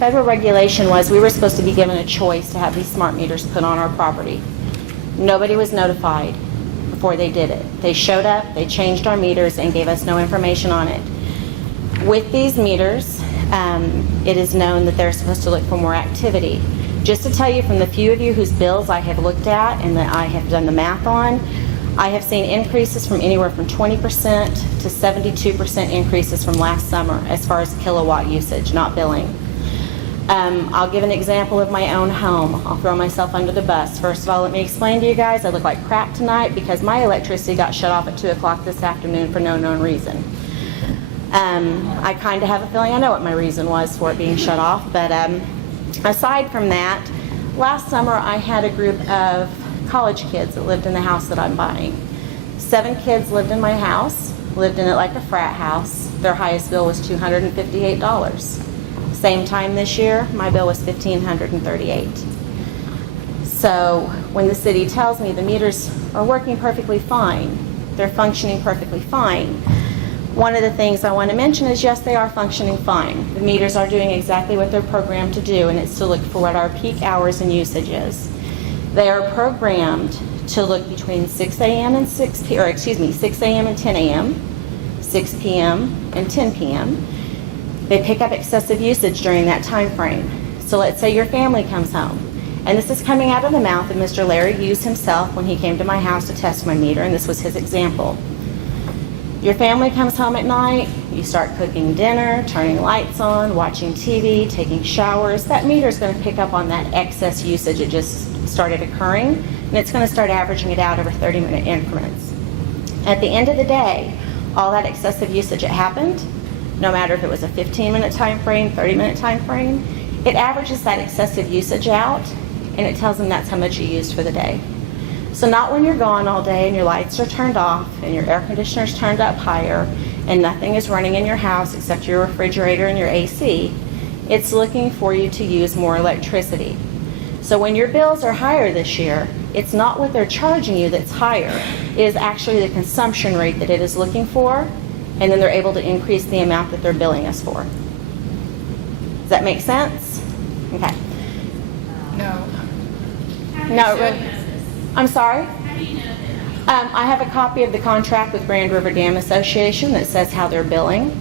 federal regulation was we were supposed to be given a choice to have these smart meters put on our property. Nobody was notified before they did it. They showed up, they changed our meters, and gave us no information on it. With these meters, it is known that they're supposed to look for more activity. Just to tell you, from the few of you whose bills I have looked at and that I have done the math on, I have seen increases from anywhere from 20% to 72% increases from last summer as far as kilowatt usage, not billing. I'll give an example of my own home. I'll throw myself under the bus. First of all, let me explain to you guys, I look like crap tonight because my electricity got shut off at 2 o'clock this afternoon for no known reason. I kind of have a feeling I know what my reason was for it being shut off, but aside from that, last summer I had a group of college kids that lived in the house that I'm buying. 7 kids lived in my house, lived in it like a frat house. Their highest bill was $258. Same time this year, my bill was $1,538. So when the city tells me the meters are working perfectly fine, they're functioning perfectly fine, one of the things I want to mention is yes, they are functioning fine. The meters are doing exactly what they're programmed to do, and it's to look for what our peak hours and usage is. They are programmed to look between 6 a.m. and 6 a.m. and 10 a.m., 6 p.m. and 10 p.m. They pick up excessive usage during that time frame. So let's say your family comes home, and this is coming out of the mouth of Mr. Larry Hughes himself when he came to my house to test my meter, and this was his example. Your family comes home at night, you start cooking dinner, turning lights on, watching TV, taking showers. That meter is going to pick up on that excess usage that just started occurring, and it's going to start averaging it out over 30-minute increments. At the end of the day, all that excessive usage that happened, no matter if it was a 15-minute time frame, 30-minute time frame, it averages that excessive usage out, and it tells them that's how much you used for the day. So not when you're gone all day and your lights are turned off and your air conditioner's turned up higher and nothing is running in your house except your refrigerator and your AC. It's looking for you to use more electricity. So when your bills are higher this year, it's not what they're charging you that's higher. It is actually the consumption rate that it is looking for, and then they're able to increase the amount that they're billing us for. Does that make sense? Okay. No. No, really. I'm sorry? How do you know that? I have a copy of the contract with Grand River Dam Association that says how they're billing,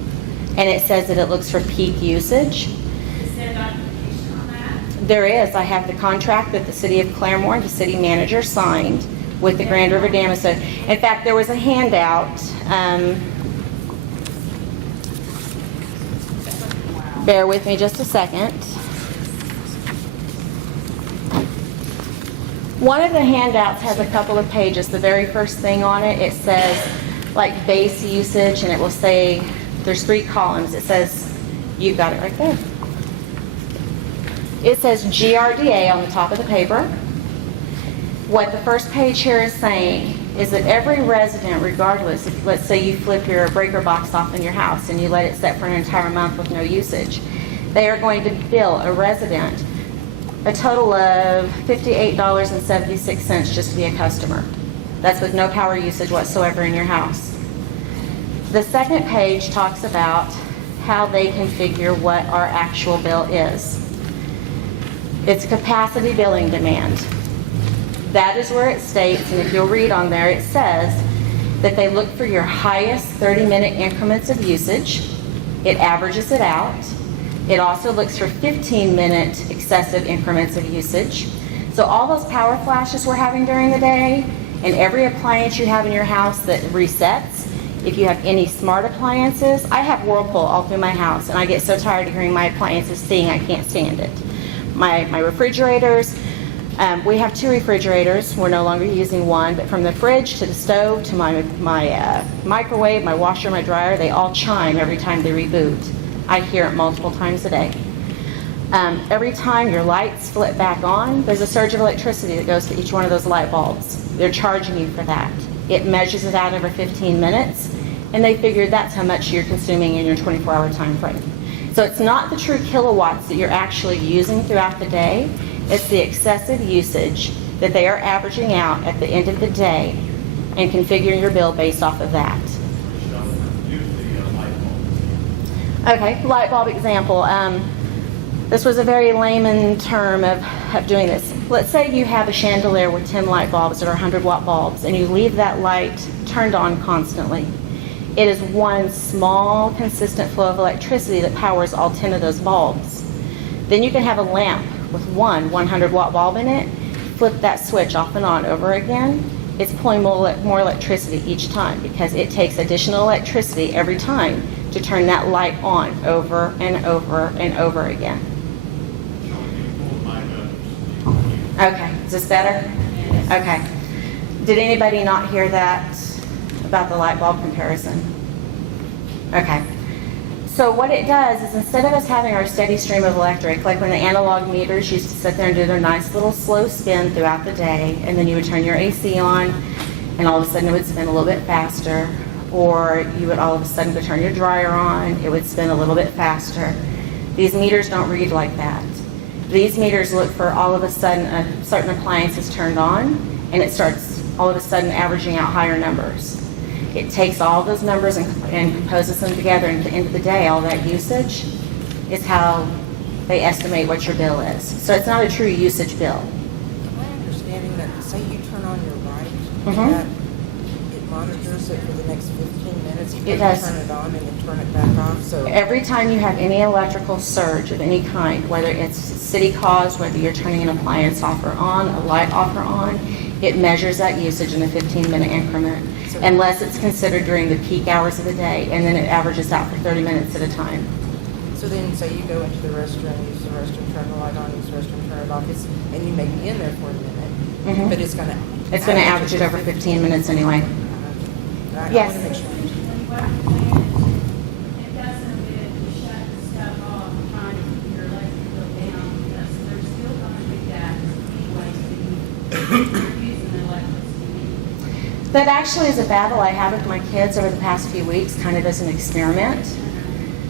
and it says that it looks for peak usage. Is there documentation on that? There is. I have the contract that the city of Claremore, the city manager, signed with the Grand River Dam Association. In fact, there was a handout. Bear with me just a second. One of the handouts has a couple of pages. The very first thing on it, it says like base usage, and it will say, there's 3 columns. It says, you've got it right there. It says GRDA on the top of the paper. What the first page here is saying is that every resident, regardless, if let's say you flip your breaker box off in your house and you let it set for an entire month with no usage, they are going to bill a resident a total of $58.76 just to be a customer. That's with no power usage whatsoever in your house. The second page talks about how they configure what our actual bill is. It's capacity billing demand. That is where it states, and if you'll read on there, it says that they look for your highest 30-minute increments of usage. It averages it out. It also looks for 15-minute excessive increments of usage. So all those power flashes we're having during the day, and every appliance you have in your house that resets, if you have any smart appliances, I have Whirlpool all through my house, and I get so tired of hearing my appliances sing, I can't stand it. My refrigerators, we have 2 refrigerators. We're no longer using one, but from the fridge to the stove to my microwave, my washer, my dryer, they all chime every time they reboot. I hear it multiple times a day. Every time your lights flip back on, there's a surge of electricity that goes to each one of those light bulbs. They're charging you for that. It measures it out over 15 minutes, and they figured that's how much you're consuming in your 24-hour time frame. So it's not the true kilowatts that you're actually using throughout the day. It's the excessive usage that they are averaging out at the end of the day and configuring your bill based off of that. Okay, light bulb example. This was a very layman term of doing this. Let's say you have a chandelier with 10 light bulbs that are 100-watt bulbs, and you leave that light turned on constantly. It is one small, consistent flow of electricity that powers all 10 of those bulbs. Then you can have a lamp with one 100-watt bulb in it, flip that switch off and on over again. It's pulling more electricity each time because it takes additional electricity every time to turn that light on over and over and over again. Okay, is this better? Okay. Did anybody not hear that about the light bulb comparison? Okay. So what it does is instead of us having our steady stream of electric, like when the analog meters used to sit there and do their nice little slow spin throughout the day, and then you would turn your AC on, and all of a sudden it would spin a little bit faster, or you would all of a sudden go turn your dryer on, it would spin a little bit faster. These meters don't read like that. These meters look for all of a sudden a certain appliance is turned on, and it starts all of a sudden averaging out higher numbers. It takes all those numbers and composes them together, and at the end of the day, all that usage is how they estimate what your bill is. So it's not a true usage bill. Am I understanding that, say you turn on your light, that it monitors it for the next 15 minutes? It does. Turn it on and then turn it back off? So Every time you have any electrical surge of any kind, whether it's city caused, whether you're turning an appliance off or on, a light off or on, it measures that usage in a 15-minute increment, unless it's considered during the peak hours of the day, and then it averages out for 30 minutes at a time. So then, say you go into the restroom, use the restroom, turn the light on, use the restroom, turn it off, and you may be in there for a minute, but it's going to... It's going to average it over 15 minutes anyway. I Yes. want to make sure. What I'm saying is, it doesn't get to shut stuff off, trying to keep your electric bill down, because there's still gonna be that anyway, so you're using the electricity. That actually is a battle I have with my kids over the past few weeks, kind of as an experiment.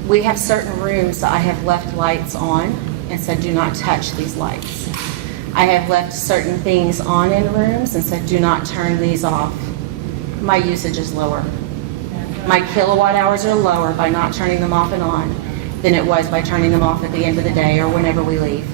We have certain rooms that I have left lights on and said, do not touch these lights. I have left certain things on in rooms and said, do not turn these off. My usage is lower. My kilowatt hours are lower by not turning them off and on than it was by turning them off at the end of the day or whenever we leave.